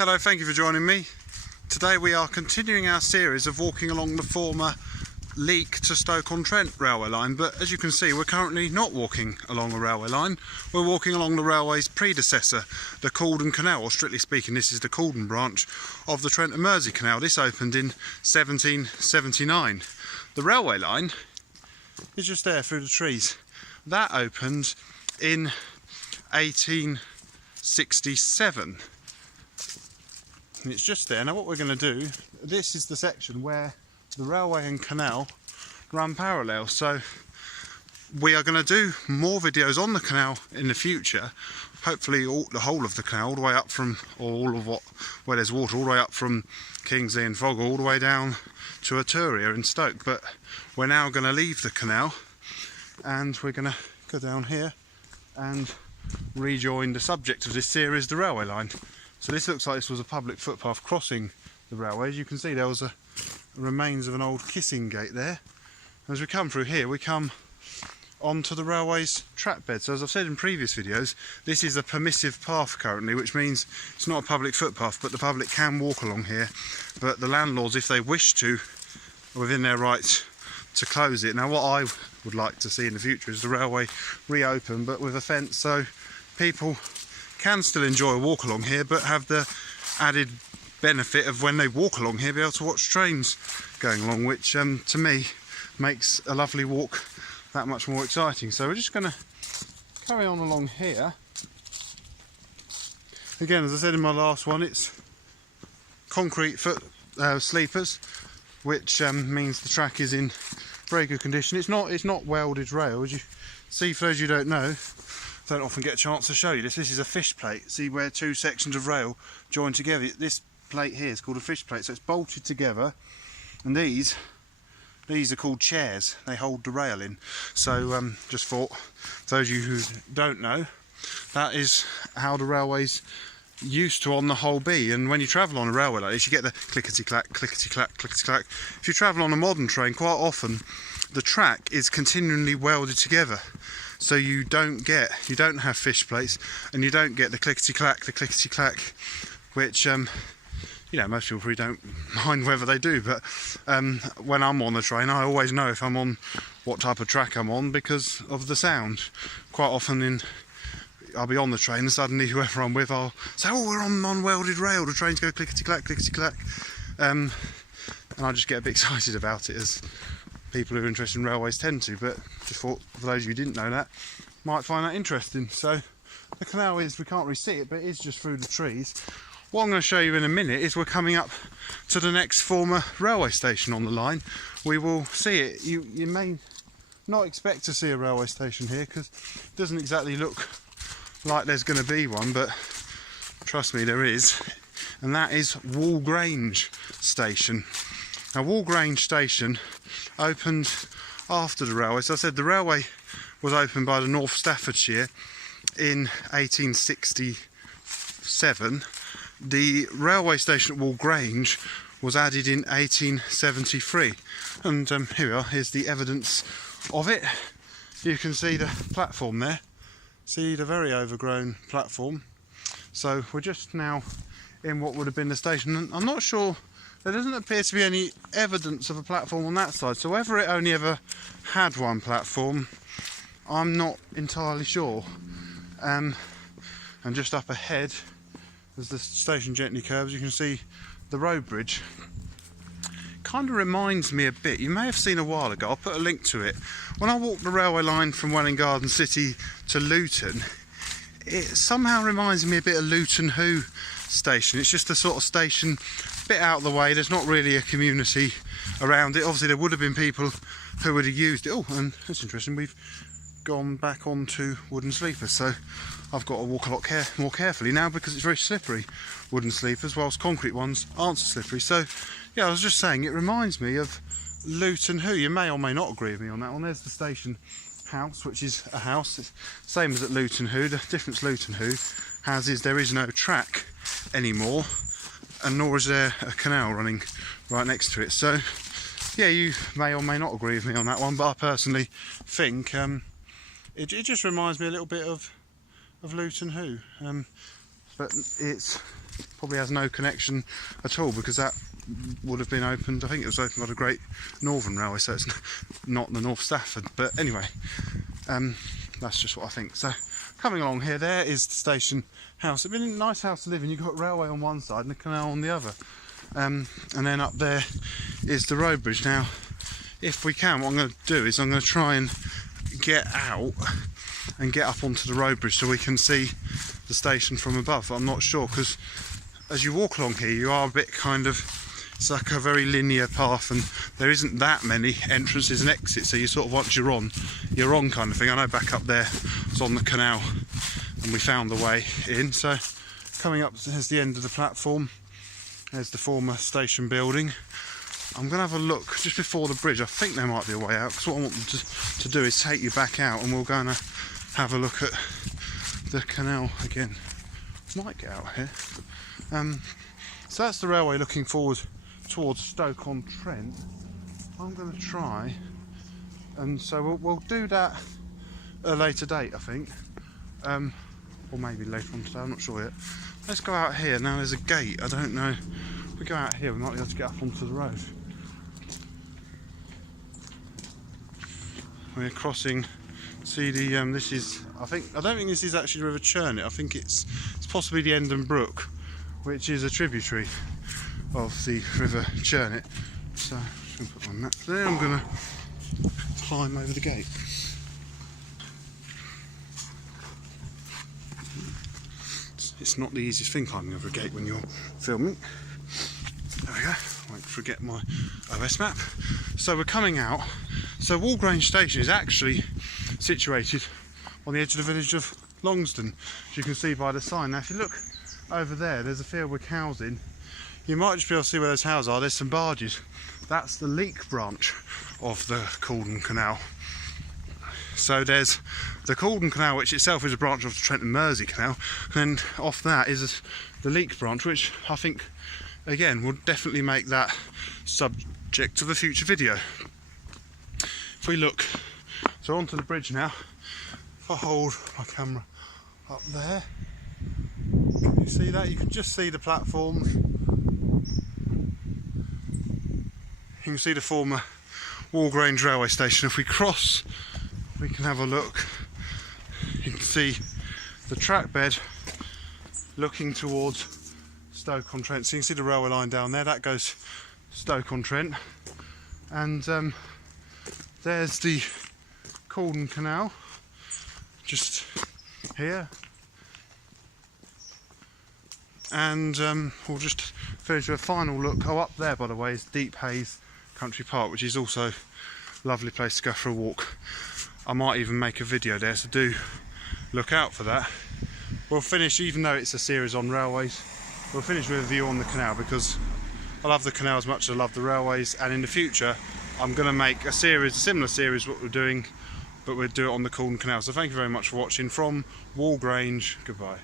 Hello, thank you for joining me. Today we are continuing our series of walking along the former Leek to Stoke-on-Trent railway line, but as you can see we're currently not walking along a railway line, we're walking along the railway's predecessor, the Cauldron Canal, or strictly speaking this is the Cauldron branch of the Trent and Mersey Canal. This opened in 1779. The railway line is just there through the trees. That opened in 1867. And it's just there. Now what we're going to do, this is the section where the railway and canal run parallel, so we are going to do more videos on the canal in the future, hopefully the whole of the canal, all the way up from where there's water, all the way up from Kingsley and Fogg, all the way down to Aturia in Stoke. But we're now going to leave the canal and we're going to go down here and rejoin the subject of this series, the railway line. So this looks like this was a public footpath crossing the railway. As you can see, there was a remains of an old kissing gate there. As we come through here, we come onto the railway's track bed. So as I've said in previous videos, this is a permissive path currently, which means it's not a public footpath, but the public can walk along here. But the landlords, if they wish to, are within their rights to close it. Now what I would like to see in the future is the railway reopen, but with a fence, so people can still enjoy a walk along here, but have the added benefit of when they walk along here be able to watch trains going along, which to me makes a lovely walk that much more exciting. So we're just going to carry on along here. Again, as I said in my last one, it's concrete foot sleepers, which means the track is in very good condition. It's not welded rail, as you see. For those who don't know, don't often get a chance to show you this. This is a fish plate. See where two sections of rail join together? This plate here is called a fish plate, so it's bolted together, and these are called chairs. They hold the rail in. So just thought, for those of you who don't know, that is how the railways used to on the whole be. And when you travel on a railway like this, you get the clickety-clack, clickety-clack, clickety-clack. If you travel on a modern train, quite often the track is continually welded together. So you don't have fish plates, and you don't get the clickety-clack, which you know, most people probably don't mind whether they do, but when I'm on the train, I always know if I'm on what type of track I'm on because of the sound. Quite often I'll be on the train and suddenly whoever I'm with, I'll say, "Oh, we're on welded rail, the trains go clickety-clack, clickety-clack," and I just get a bit excited about it, as people who are interested in railways tend to. But just thought, for those of you who didn't know that, might find that interesting. So the canal is, we can't really see it, but it is just through the trees. What I'm going to show you in a minute is we're coming up to the next former railway station on the line. We will see it. You may not expect to see a railway station here because it doesn't exactly look like there's going to be one, but trust me, there is. And that is Wall Grange Station. Now Wall Grange Station opened after the railway. So I said the railway was opened by the North Staffordshire in 1867. The railway station at Wall Grange was added in 1873, and here we are. Here's the evidence of it. You can see the platform there. See the very overgrown platform. So we're just now in what would have been the station, and I'm not sure, there doesn't appear to be any evidence of a platform on that side, so whether it only ever had one platform, I'm not entirely sure. And just up ahead, as the station gently curves, you can see the road bridge. Kind of reminds me a bit, you may have seen a while ago, I'll put a link to it. When I walked the railway line from Welwyn Garden City to Luton, it somehow reminds me a bit of Luton Hoo station. It's just a sort of station a bit out of the way. There's not really a community around it. Obviously there would have been people who would have used it. Oh, and that's interesting, we've gone back onto wooden sleepers, so I've got to walk a lot more carefully now because it's very slippery, wooden sleepers, whilst concrete ones aren't so slippery. So yeah, I was just saying, it reminds me of Luton Hoo. You may or may not agree with me on that one. There's the station house, which is a house. It's the same as at Luton Hoo. The difference Luton Hoo has is there is no track anymore, and nor is there a canal running right next to it. So yeah, you may or may not agree with me on that one, but I personally think it just reminds me a little bit of Luton Hoo. But it's probably has no connection at all, because that would have been opened, I think it was opened by the Great Northern Railway, so it's not the North Stafford. But anyway, that's just what I think. So coming along here, there is the station house. It's been a nice house to live in. You've got railway on one side and the canal on the other, and then up there is the road bridge. Now if we can, what I'm going to do is I'm going to try and get out and get up onto the road bridge so we can see the station from above. But I'm not sure, because as you walk along here you are a bit kind of, it's like a very linear path and there isn't that many entrances and exits, so you sort of, once you're on kind of thing. I know back up there it's on the canal and we found the way in. So coming up, there's the end of the platform, there's the former station building. I'm going to have a look just before the bridge. I think there might be a way out, because what I want them to do is take you back out and we'll go and have a look at the canal again. Might get out here. So that's the railway looking forward towards Stoke-on-Trent. I'm going to try, and so we'll do that at a later date, I think, or maybe later on today, I'm not sure yet. Let's go out here. Now there's a gate, I don't know, if we go out here we might be able to get up onto the road. We're crossing, see the, this is, I don't think this is actually the River Churnet. I think it's possibly the Endon Brook, which is a tributary of the River Churnet. So I'm just going to put my map there. I'm going to climb over the gate. It's not the easiest thing climbing over a gate when you're filming. There we go. Won't forget my OS map. So we're coming out. So Wall Grange Station is actually situated on the edge of the village of Longsdon, as you can see by the sign. Now if you look over there, there's a field with cows in. You might just be able to see where those cows are. There's some barges. That's the Leek branch of the Cauldron Canal. So there's the Cauldron Canal, which itself is a branch of the Trent and Mersey Canal, and then off that is the Leek branch, which I think again will definitely make that subject of a future video. If we look, so onto the bridge now. If I hold my camera up there, can you see that? You can just see the platform. You can see the former Wall Grange Railway Station. If we cross, we can have a look. You can see the track bed looking towards Stoke-on-Trent. So you can see the railway line down there, that goes Stoke-on-Trent. And there's the Cauldron Canal, just here. And we'll just finish with a final look. Oh, up there by the way is Deep Haze Country Park, which is also a lovely place to go for a walk. I might even make a video there, so do look out for that. We'll finish, even though it's a series on railways, we'll finish with a view on the canal, because I love the canal as much as I love the railways, and in the future I'm going to make a series, a similar series what we're doing, but we'll do it on the Cauldron Canal. So thank you very much for watching from Wall Grange. Goodbye.